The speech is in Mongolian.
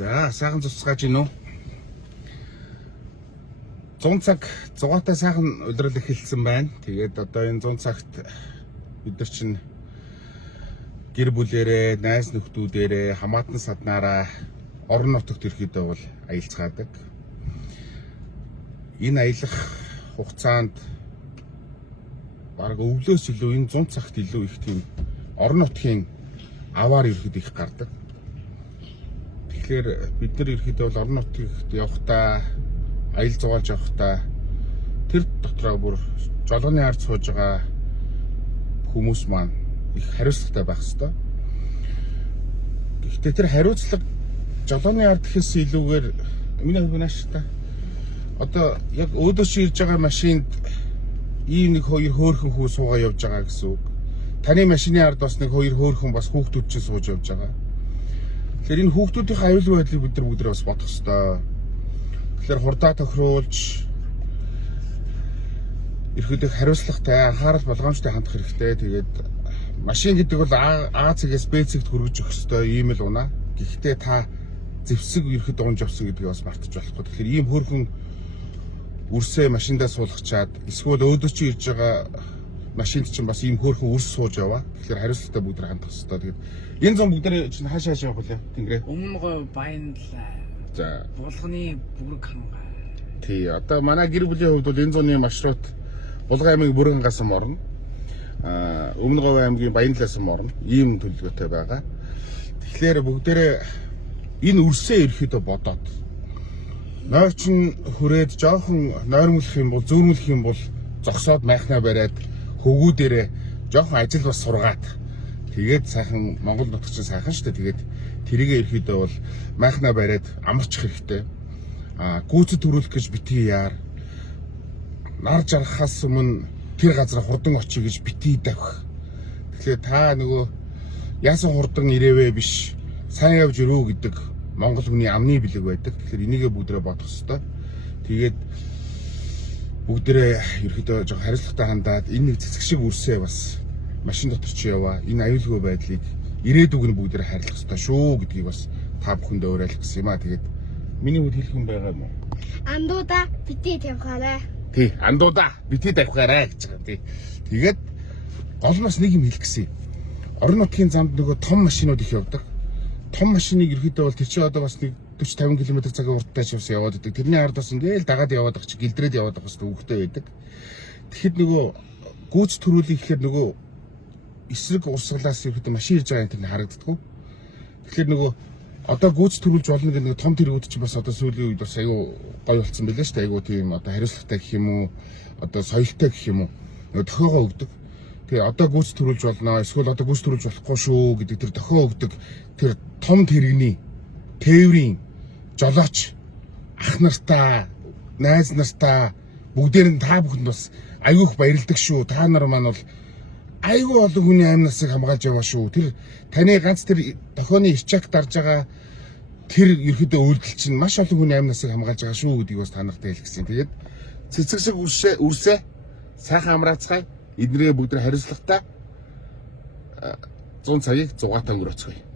За сайхан цуцгааж гинөө. 100 цаг зугаатай сайхан удирал эхэлсэн байна. Тэгээд одоо энэ 100 цагт бид нар чинь гэр бүлээрээ, найз нөхдүүдээрээ, хамаатан саднаараа орон нутагт ирэхдээ бол аялцгаадаг. Энэ аялах хугацаанд бараг өвлөөс илүү энэ 100 цагт илүү их тийм орон нутгийн аваар ирэхэд их гардаг. Тэгэхээр бид нар ирэхдээ бол орон нутагт явахдаа аял зугаалж явахдаа тэр дотроо бүр жолооны ард сууж байгаа хүмүүс маань их хариуцлагатай байх ёстой. Гэхдээ тэр хариуцлага жолооны ард гэхээс илүүгээр миний хувьнаас та одоо яг өөдөөс ирж байгаа машинд ийм нэг хоёр хөөрхөн хүү суугаа явж байгаа гэсэн үг. Таны машины ард бас нэг хоёр хөөрхөн бас хүүхдүүд чинь сууж явж байгаа. Тэгэхээр энэ хүүхдүүдийн аюулгүй байдлыг бид нар бүгдээ бас бодох ёстой. Тэгэхээр хурдаа тохируулж ирэхэд хариуцлагатай, анхаарал болгоомжтой хандах хэрэгтэй. Тэгээд машин гэдэг бол А цэгээс Б цэгт хүргэж өгөх ёстой ийм л унаа. Гэхдээ та зэвсэг ирэхэд унж авсан гэдгийг бас мартаж болохгүй. Тэгэхээр ийм хөөрхөн үрсээ машиндаа суулгачаад эсвэл өөдөө чи ирж байгаа машинд чинь бас ийм хөөрхөн үрс сууж яваа. Тэгэхээр хариуцлагатай бүгд хандах ёстой. Тэгээд энэ зам бүгд чинь хаашаа явах вэ? Тэнгэрээ. Өмнө Баянлаа. За. Булганы бүрэг хангаа. Тий, одоо манай гэр бүлийн хувьд бол энэ зуны маршрут Булган аймгийн Бүргэнгаас орно. Өмнө Говь аймгийн Баянлаас орно. Ийм төлөвлөгөөтэй байгаа. Тэгэхээр бүгдээрээ энэ үрсээ ирэхэд бодоод нойрчин хүрээд жоохон нойрмолох юм бол зөөрмөлөх юм бол зогсоод майхнаа бариад хөвгүүдээрээ жоохон ажил бас сургаад тэгээд сайхан Монгол нутаг чинь сайхан шүү дээ. Тэгээд тэрийгэ ирэхдээ бол майхнаа бариад амарчих хэрэгтэй. Гүйцэд төрүүлэх гэж битгий яар. Нар жаргахаас өмнө тэр газар хурдан очие гэж битгий давх. Тэгэхээр та нөгөө яасан хурдан ирээвэ биш. Сайн явж ирүү гэдэг Монгол хүний амны бэлэг байдаг. Тэгэхээр энийгээ бүгдээ бодох ёстой. Тэгээд бүгдээ ерөөдөө жоо хариуцлагатай хандаад энэ нэг цэцэг шиг үрсээ бас машин дотор чи яваа. Энэ аюулгүй байдлыг ирээдүг нь бүгдээ харьлах ёстой шүү гэдгийг бас та бүхэндээ уриалах гэсэн юм аа. Тэгээд миний хувьд хэлэх юм байгаа юм уу? Андуудаа битгий тавихаарай. Тий, андуудаа битгий тавихаарай гэж байгаа. Тий. Тэгээд гол нь бас нэг юм хэлэх гэсэн. Орон нутгийн замд нөгөө том машинууд их явдаг. Том машиныг ирэхдээ бол тэр чинь одоо бас нэг 40-50 км цагийн урттай ч явсан яваад байдаг. Тэрний ард бас ингээл дагаад яваад байгаа чи гэлдрээд яваад байгаа хэвээр өвгтэй байдаг. Тэгэхэд нөгөө гүйц төрүүлэх гэхээр нөгөө эсрэг урсгалаас ирэхдээ машин ирж байгаа энэ харагддаггүй. Тэгэхээр нөгөө одоо гүйц төрүүлж болно гэдэг нэг том тэргүүд чинь бас одоо сүүлийн үед бас аюу гоё болсон байлаа шүү дээ. Аюу тийм одоо хариуцлагатай гэх юм уу, одоо соёлтой гэх юм уу нөгөө тохиогоо өгдөг. Тэгээ одоо гүйц төрүүлж болно, эсвэл одоо гүйц төрүүлж болохгүй шүү гэдэг тэр тохио өгдөг тэр том тэрэгний тээврийн жолооч ах нартаа, найз нартаа бүгдээр нь та бүхэнд бас аюух баярлдаг шүү. Та нар маань бол айгүй олон хүний амнасыг хамгаалж яваа шүү. Тэр таны ганц тэр дохионы ирчаак дарж байгаа тэр ерөөдөө үйлдэл чинь маш олон хүний амнасыг хамгаалж байгаа шүү гэдгийг бас та нарт хэлэх гэсэн. Тэгээд цэцэг шиг үрсээ сайхан амраацгаая. Эднэрээ бүгд хариуцлагатай 100 цагийг зугаатай өнгөрөөцгөөе.